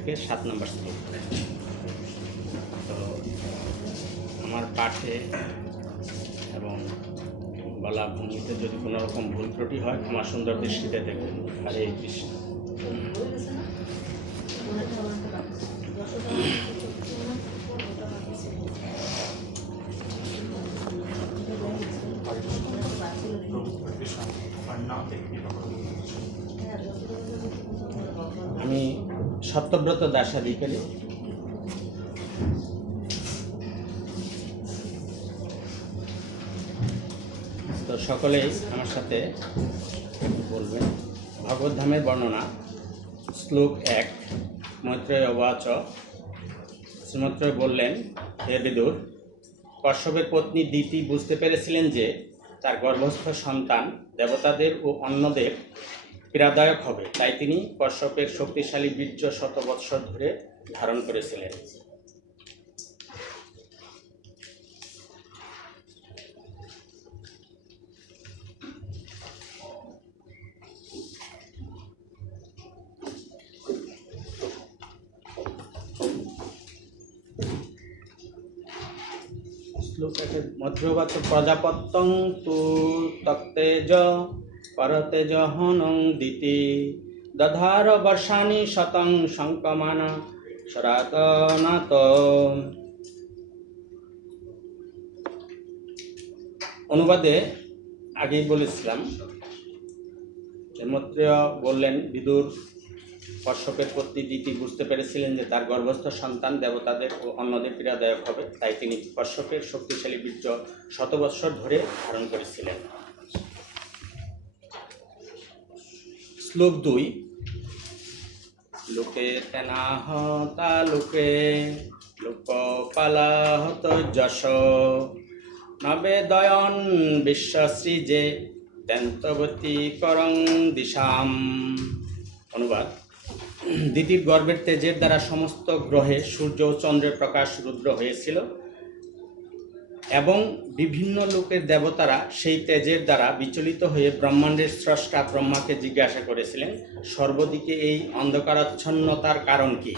থেকে 7 নম্বর শ্লোক। তো আমার পাঠে এবং বলা ভঙ্গিতে যদি কোনো রকম ভুল ত্রুটি হয় ক্ষমা সুন্দর দৃষ্টিতে দেখবেন। হরে কৃষ্ণ। আমি সত্যব্রত দাসাধিকারী। তো সকলেই আমার সাথে বলবেন। ভগবদ্ধামের বর্ণনা, শ্লোক 1। মৈত্রেয় উবাচ। শ্রীমৈত্রেয় বললেন, হে বিদুর, কশ্যপের পত্নী দিতি বুঝতে পেরেছিলেন যে তার গর্ভস্থ সন্তান দেবতাদের ও অন্যদের পীড়াদায়ক হবে, তাই তিনি কশ্যপের শক্তিশালী বীর্য 100 বৎসর ধরে ধারণ করেছিলেন। মধ্যবাক্য প্রজাপত্যং তু তক্তেজ পরতেজ হনং দিতি দধার বর্ষানি শতং সংকমান সরাতনাত। অনুবাদে আগেই বলেছিলাম যে মৈত্রেয় বললেন, বিদুর, কশ্যপের পত্নী দিতি বুঝতে পেরেছিলেন যে তার গর্ভস্থ সন্তান দেবতাদের ও অন্যদের পীড়াদায়ক হবে, তাই তিনি কশ্যপের শক্তিশালী বীর্য 100 বৎসর ধরে ধারণ করেছিলেন। শ্লোক 2। লোকে তেনাহ তা লোকে লোকপালাহত যশ নবে দয়ন বিশ্বশ্রী যে তেন্তবতী করং দিশাম। অনুবাদ, দিতির গর্ভের তেজের দ্বারা সমস্ত গ্রহে সূর্য ও চন্দ্রের প্রকাশ রুদ্র হয়েছিল এবং বিভিন্ন লোকের দেবতারা সেই তেজের দ্বারা বিচলিত হয়ে ব্রহ্মাণ্ডের স্রষ্টা ব্রহ্মাকে জিজ্ঞাসা করেছিলেন, সর্বদিকে এই অন্ধকারাচ্ছন্নতার কারণ কি?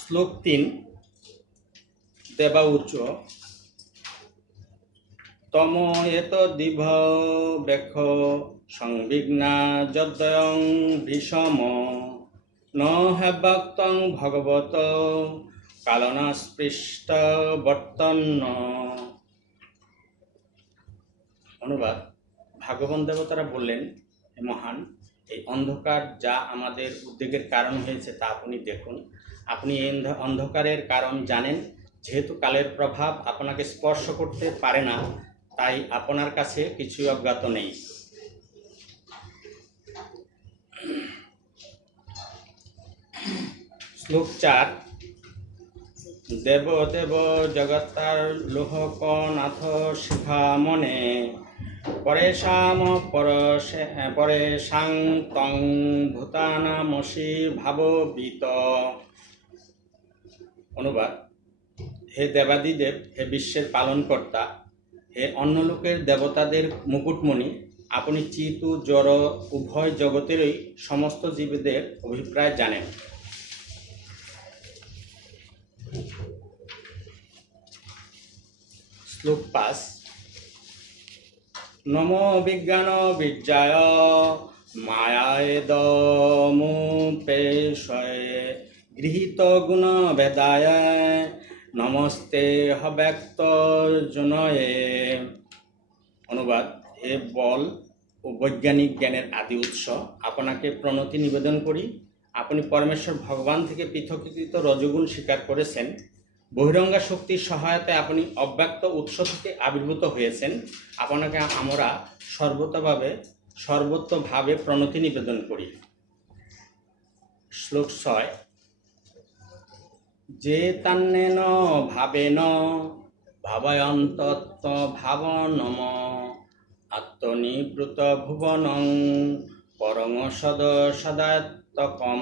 শ্লোক 3। দেবাউচ। তম এত দিভ বেখ সংবিঘ্না যদ্বয়ং ভীষম ন হেভক্তং ভগবত কালনাস্পৃষ্ট বর্তন্ন। অনুবাদ, ভগবান দেবতারা বললেন, হে মহান, এই অন্ধকার যা আমাদের উদ্বেগের কারণ হয়েছে তা আপনি দেখুন। আপনি এই অন্ধকারের কারণ জানেন। যেহেতু কালের প্রভাব আপনাকে স্পর্শ করতে পারে না, তাই আপনার কাছে কিছুই অজ্ঞাত নেই। শ্লোক 4। দেব দেব জগত্তার লোহকনাথ শিখামনে পরেশাম পরেশাং তং ভূতানামসি ভাববিত। অনুবাদ, হে দেবাদিদেব, হে বিশ্বের পালনকর্তা, হে অন্য লোকের দেবতাদের মুকুটমণি, আপনি চিত ও জড় উভয় জগতেরই সমস্ত জীবদের অভিপ্রায় জানেন। শ্লোক 5। নমো বিজ্ঞান বিদ্যায় মায়াদমুপেশয়ে গৃহীত গুণ বেদায় নমস্তে হব্যক্ত জনয়ে। অনুবাদ, হে বল ও বৈজ্ঞানিক জ্ঞানের আদি উৎস, আপনাকে প্রণতি নিবেদন করি। আপনি পরমেশ্বর ভগবান থেকে পৃথকীকৃত রজগুণ স্বীকার করেছেন। বহিরঙ্গা শক্তির সহায়তায় আপনি অব্যক্ত উৎস থেকে আবির্ভূত হয়েছেন। আপনাকে আমরা সর্বতোভাবে প্রণতি নিবেদন করি। শ্লোক 6। যে তান্নেন ভাবেন ভাবয়ন্তত্ব ভাবনম আত্মনিবৃত ভুবনং পরং সদাত্মকম।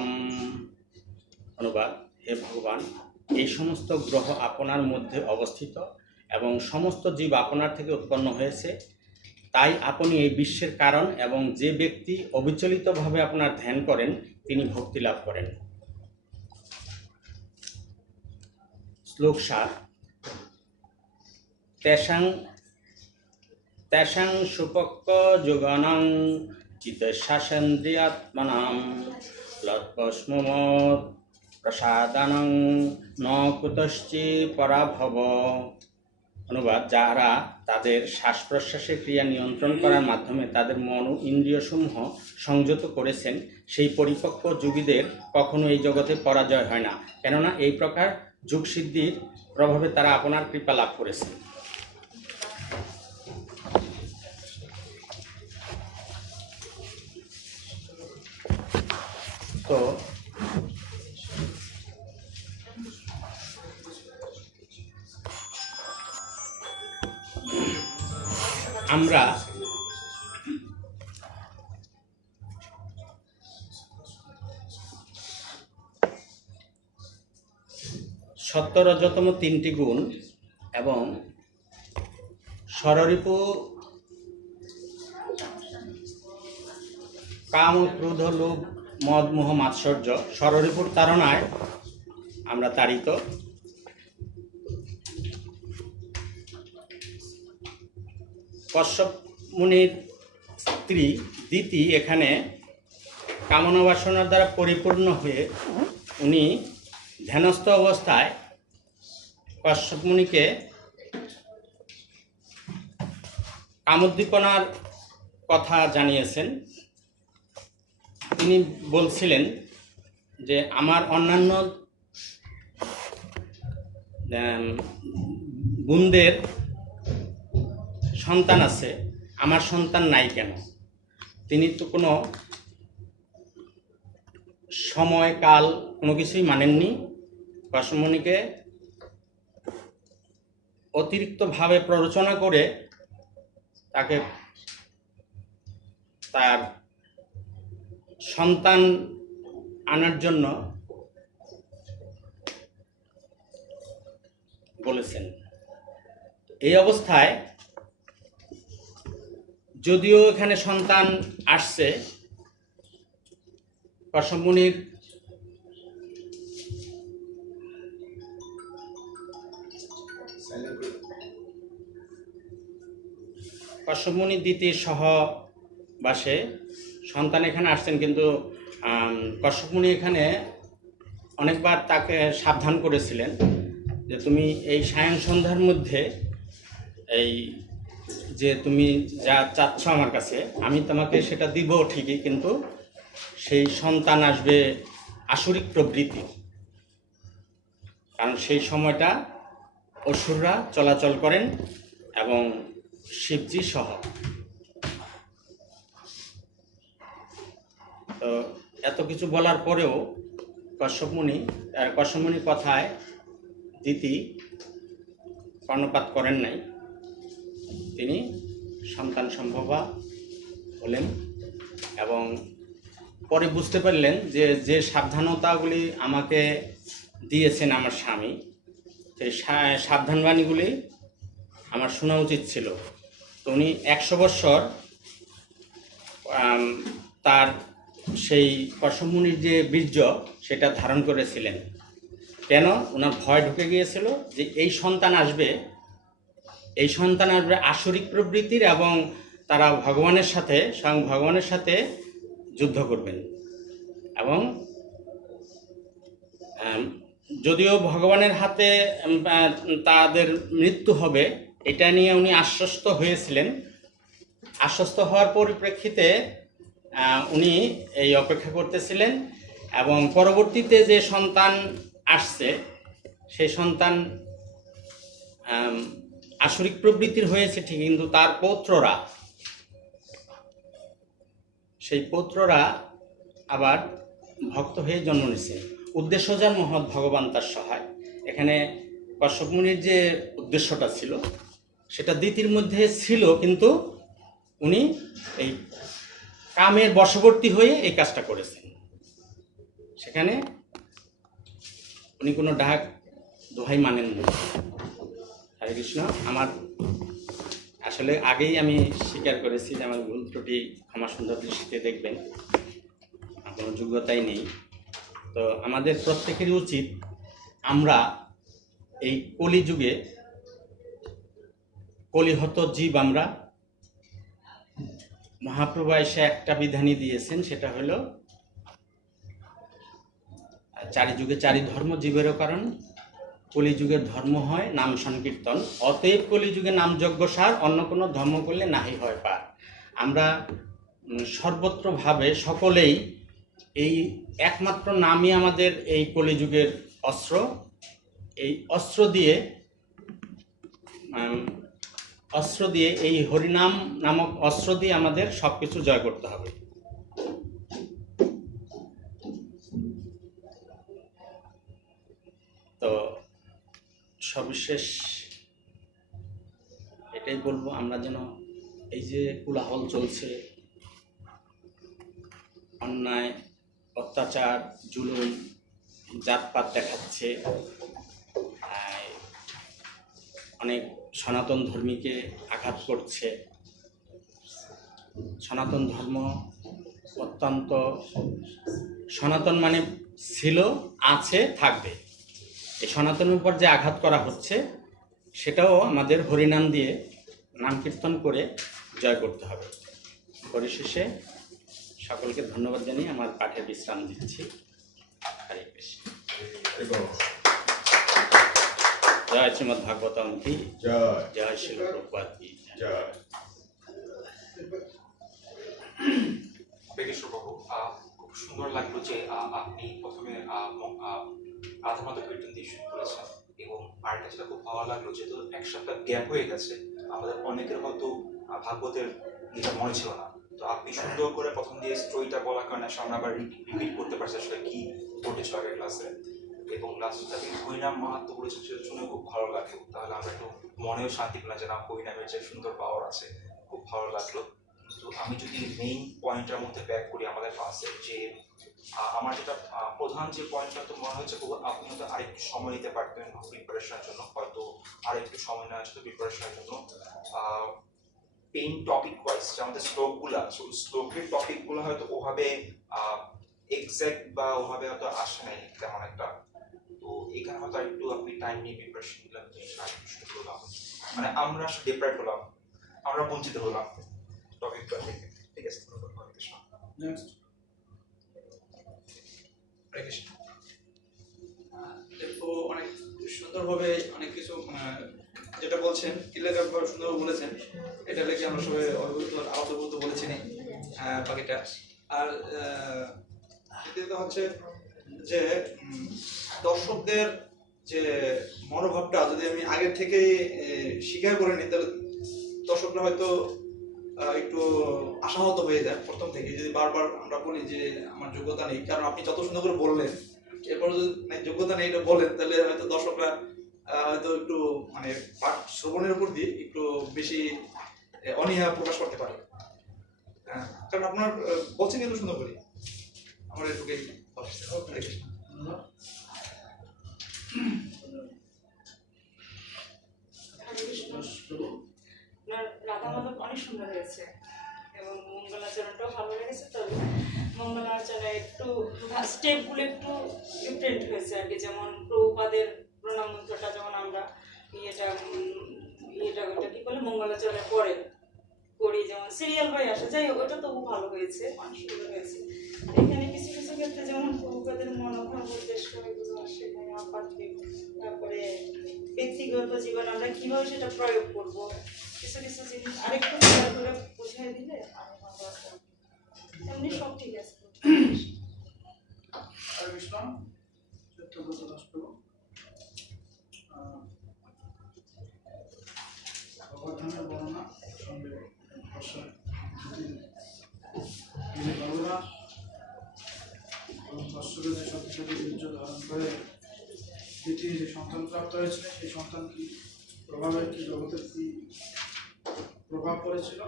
অনুবাদ, হে ভগবান, এই সমস্ত গ্রহ আপনার মধ্যে অবস্থিত এবং সমস্ত জীব আপনার থেকে উৎপন্ন হয়েছে, তাই আপনি এই বিশ্বের কারণ, এবং যে ব্যক্তি অবিচলিতভাবে আপনার ধ্যান করেন তিনি ভক্তি লাভ করেন। শ্লোক 7। তেষাং সুপক্ক যোগানং চিত্তশাসেন্দ্রিয়াত্মনাম লৎপস্মমোদ প্রসাদানং ন কুতশ্চি পরাভব। অনুবাদ: যারা তাদের শ্বাস প্রশ্বাসের ক্রিয়া নিয়ন্ত্রণ করার মাধ্যমে তাদের মন ও ইন্দ্রিয়সমূহ সংযত করেছেন, সেই পরিপক্ক যোগীদের কখনো এই জগতে পরাজয় হয় না, কেননা এই প্রকার যোগসিদ্ধির প্রভাবে তারা আপনার কৃপা লাভ করেছেন। তো আমরা সত্য রজতম 3টি গুণ এবং ষড়রিপু কাম, ক্রোধ, লোভ, মদ, মোহ, মাৎসর্য, ষড়রিপুর তাড়নায় আমরা তাড়িত। কশ্যপ মুনির স্ত্রী দিতি এখানে কামনা বাসনার দ্বারা পরিপূর্ণ হয়ে উনি ধ্যানস্থ অবস্থায় কশ্যপ মুনিকে কামোদ্দীপনার কথা জানিয়েছেন। তিনি বলছিলেন যে আমার অন্যান্য বোনদের সন্তান আছে, আমার সন্তান নাই কেন? তিনি তো কোনো সময় কাল কোনো কিছুই মানেননি। কশ্যপ মুনিকে অতিরিক্তভাবে প্ররোচনা করে তাকে তার সন্তান আনার জন্য বলেছেন। এই অবস্থায় যদিও এখানে সন্তান আসছে, কশ্যপ মুনির দ্বিতীয় সহবাসে সন্তান এখানে আসছেন, কিন্তু কশ্যপ মুনি এখানে অনেকবার তাকে সাবধান করেছিলেন যে তুমি এই সায়ং সন্ধ্যার মধ্যে এই যে তুমি যা চাচ্ছ আমার কাছে, আমি তোমাকে সেটা দিব ঠিকই, কিন্তু সেই সন্তান আসবে আসুরিক প্রবৃত্তি, কারণ সেই সময়টা অসুররা চলাচল করেন এবং শিবজি সহ। তো এত কিছু বলার পরেও কশ্যপ মুনির কথায় দিতি কর্ণপাত করেন নাই। তিনি সন্তান সম্ভবা হলেন এবং পরে বুঝতে পারলেন যে যে সাবধানতাগুলি আমাকে দিয়েছেন আমার স্বামী, সেই সাবধানবাণীগুলি আমার শোনা উচিত ছিল। তো উনি 100 বৎসর তার সেই কশ্যপ মুনির যে বীর্য সেটা ধারণ করেছিলেন। কেন? ওনার ভয় ঢুকে গিয়েছিল যে এই সন্তান আসবে আসরিক প্রবৃত্তির, এবং তারা স্বয়ং ভগবানের সাথে যুদ্ধ করবেন, এবং যদিও ভগবানের হাতে তাদের মৃত্যু হবে এটা নিয়ে উনি আশ্বস্ত হয়েছিলেন। আশ্বস্ত হওয়ার পরিপ্রেক্ষিতে উনি এই অপেক্ষা করতেছিলেন, এবং পরবর্তীতে যে সন্তান আসছে সেই সন্তান আসরিক প্রবৃত্তির হয়েছে ঠিক, কিন্তু তার পৌত্ররা আবার ভক্ত হয়ে জন্ম নিয়েছে। উদ্দেশ্য যার মহৎ, ভগবান তার সহায়। এখানে কশ্যপ মুনির যে উদ্দেশ্যটা ছিল সেটা দিতির মধ্যে ছিল, কিন্তু উনি এই কামের বশবর্তী হয়ে এই কাজটা করেছেন। সেখানে উনি কোনো ডাক দোহাই মানেন না। হরে কৃষ্ণ। আমার আসলে আগেই আমি স্বীকার করেছি যে আমার ভুল ত্রুটি ক্ষমা সুন্দর দৃষ্টিতে দেখবেন, কোনো যোগ্যতাই নেই। তো আমাদের প্রত্যেকেরই উচিত আমরা এই কলিযুগে কলিহত জীব আমরা, মহাপ্রভু এসে একটা বিধানই দিয়েছেন, সেটা হলো চারি যুগে চারি ধর্ম জীবেরও কারণ, কলিযুগের ধর্ম হয় নাম সংকীর্তন, অতএব কলিযুগে নাম যজ্ঞ সার, অন্য কোনো ধর্ম করলে নাহি হয় পার। আমরা সর্বত্রভাবে সকলেই এই একমাত্র নামই আমাদের এই কলিযুগের অস্ত্র। এই অস্ত্র দিয়ে এই হরিনাম নামক অস্ত্র দিয়ে আমাদের সবকিছু জয় করতে হবে। তো সবিশেষ এটাই বলবো, আমরা যেন এই যে কোলাহল চলছে, অন্যায় অত্যাচার জুলুম জাতপাত দেখাচ্ছে, অনেক সনাতন ধর্মীকে আঘাত করছে। সনাতন ধর্ম অত্যন্ত, সনাতন মানে ছিল, আছে, থাকবে। এই সনাতনের উপর যে আঘাত করা হচ্ছে সেটাও আমাদের হরিনাম দিয়ে নাম কীর্তন করে জয় করতে হবে। পরিশেষে সকলকে ধন্যবাদ জানিয়ে আমার পাঠে বিশ্রাম দিচ্ছি। হরে কৃষ্ণ। জয় শ্রীমদ্ ভাগবতম কি জয়, জয় শিল প্রভুপাদ কি জয়। প্রভু, খুব সুন্দর লাগলো যে আপনি প্রথমে আধা মাথা কীর্তন দিয়ে শুরু করেছেন, এবং আরেকটা যেটা খুব ভালো লাগলো, যেহেতু এক সপ্তাহ গ্যাপ হয়ে গেছে, আমাদের অনেকের হয়তো ভাগবতের এটা মনে ছিল না। তো আপনি সুন্দর করে প্রথম দিয়ে স্টোরিটা বলার কারণে আমরা আবার রিপিট করতে পারছি আসলে কি ঘটেছিল আগের ক্লাসে, এবং লাস্টে আপনি হরিনাম মাহাত্ম্য বলেছেন, সেটা শুনে খুব ভালো লাগলো। তাহলে আমরা একটু মনেও শান্তি পেলাম যে না, হরিনামের যে সুন্দর পাওয়ার আছে, খুব ভালো লাগলো। তো আমি যদি মেইন পয়েন্টের মধ্যে ব্যাক করি আমাদের ক্লাসে, যে আমার যেটা প্রধান যে পয়েন্টটা তো মনে হচ্ছে, আপনি হয়তো আরেকটু সময় নিতে পারতেন প্রিপারেশনের জন্য, হয়তো আরেকটু সময় নেওয়া যেত প্রিপারেশনের জন্য। পেইন টপিক ওয়াইজ যে আমাদের শ্লোকগুলা, শ্লোকের টপিকগুলো হয়তো ওভাবে এক্সাক্ট বা ওভাবে হয়তো আসে নাই তেমন একটা। তো এখানে হয়তো একটু আপনি টাইম নিয়ে প্রিপারেশন নিলাম, শুরু করলাম, মানে আমরা ডিপ্রাইভ হলাম, আমরা বঞ্চিত হলাম টপিকটা থেকে। ঠিক আছে, হরে কৃষ্ণ। নেক্সট। হরে কৃষ্ণ। তো অনেক সুন্দরভাবে অনেক কিছু যেটা বলছেন ক্লিয়ারভাবে সুন্দর বলেছেন, এটা লেগে আমরা সবাই আওতাভুক্ত বলেছি বাকিটা। আর দ্বিতীয়ত হচ্ছে যে দর্শকদের যে মনোভাবটা যদি আমি আগের থেকেই স্বীকার করে নিই, তাহলে দর্শকরা হয়তো একটু আশাহত হয়ে যায় প্রথম থেকে। যদি বারবার আমরা বলি যে আমার যোগ্যতা নেই, কারণ আপনি যত সুন্দর করে বললেন, এরপর যদি যোগ্যতা নেই এটা বলেন, তাহলে হয়তো দর্শকরা হয়তো একটু মানে পাঠ শ্রবণের উপর দিয়ে একটু বেশি অনীহা প্রকাশ করতে পারে। কারণ আপনার বলছেন কিন্তু সুন্দর করে, আমার এটুকুই। রাধা মাধব অনেক সুন্দর হয়েছে এবং মঙ্গলাচরণটাও ভালো লেগেছে। তবে মঙ্গলাচরণে একটু স্টেপগুলো একটু ডিফারেন্ট হয়েছে আর কি। যেমন প্রভুপাদের প্রণাম মন্ত্রটা যেমন আমরা ওটা কি বলে মঙ্গলাচরণের পরে করি, যেমন সিরিয়াল হয়ে আসে, যাই হোক ওটা তবু ভালো হয়েছে, অনেক সুন্দর হয়েছে। এখানে কিছু কিছু ক্ষেত্রে যেমন প্রভুপাদের মনোভাব উদ্দেশ্য এগুলো আসে, তারপরে ব্যক্তিগত জীবন আমরা কিভাবে সেটা প্রয়োগ করব, কিছু কিছু জিনিস আরেকটু খেয়াল করে বুঝিয়ে দিলে আমি ভালো আসতাম। এমনি সব ঠিক আছে। ভগবদ্ধামের বর্ণনা সঙ্গে কষ্টকে যে শক্তিশালী বীর্য ধারণ করে দ্বিতীয় যে সন্তান প্রাপ্ত হয়েছিল, সেই সন্তান কি প্রভাবের কি জগতের কি প্রভাব পড়েছিল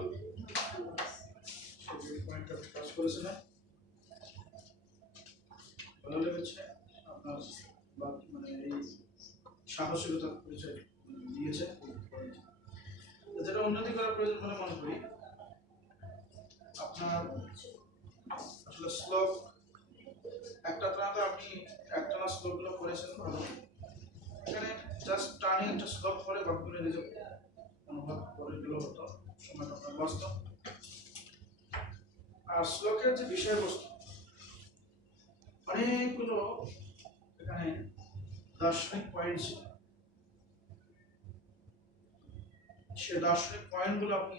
সেই পয়েন্টটা কাজ করেছিলেন। ভালো লেগেছে আপনার মানে এই সাহসিকতার পরিচয় দিয়েছে। তো যেটা উন্নতি করার প্রয়োজন বলে মনে করি, আপনার আসলে শ্লোক একটা টানাতে আপনি একটানা শ্লোকগুলো পড়েছেন ভালো, এখানে জাস্ট টানে একটা শ্লোক পড়ে বাক্যগুলো নিজে অনুবাদ করে দিলেও হতো, সময়টা আপনার বাঁচত। আর শ্লোকের যে বিষয়বস্তু অনেকগুলো এখানে দার্শনিক পয়েন্ট ছিল, সে দার্শনিক পয়েন্টগুলো আপনি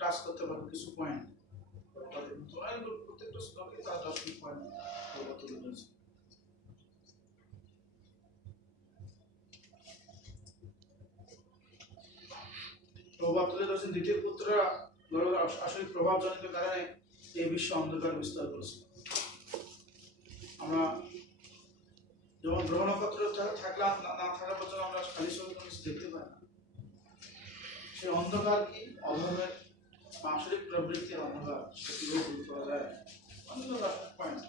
টাচ করতে পারবেন। কিছু পয়েন্ট প্রত্যেকটা শ্লোকে তার দার্শনিক পয়েন্ট তুলে ধরেছে। প্রভাব তুলে ধরেছেন দ্বিতীয় পুত্ররা আসলে প্রভাবজনিত কারণে এই বিশ্ব অন্ধকার বিস্তার করেছে। আমরা যেমন গ্রহ নক্ষত্র থাকলাম না থাকা পর্যন্ত আমরা খালি চোখে কোনো কিছু দেখতে পাই না। সেই অন্ধকার কি অধর্মের মানসিক প্রবৃত্তির অন্ধকার, সেটিও দূর করা যায়। অনেকগুলো দার্শনিক পয়েন্ট,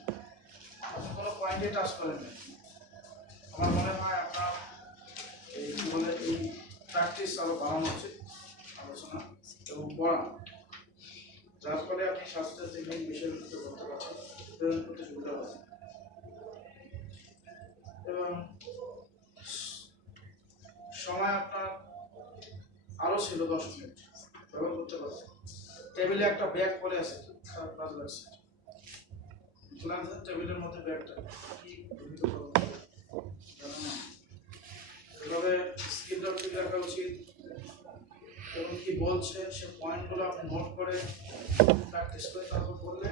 আপনি কোনো পয়েন্টে টাচ করেন না। আমার মনে হয় আপনার এই কি বলে এই প্র্যাকটিস আরো বাড়ানো উচিত, আলোচনা এবং পড়া, যার ফলে আপনি শাস্ত্রের যে মেইন বিষয়গুলোতে করতে পারছেন, প্রেরণ করতে সুবিধা পাচ্ছেন। এবং সময় আপনার আরো ছিল 10 মিনিট ব্যবহার করতে পারছেন। টেবিলে একটা ব্যাগ পড়ে আছে, খারাপ কাজ লাগছে, টেবিলের মধ্যে ব্যাগটা কি এভাবে স্কিলটা ঠিক রাখা উচিত। এবং কি বলছে সে পয়েন্টগুলো আপনি নোট করে প্র্যাকটিস করে তারপর বললে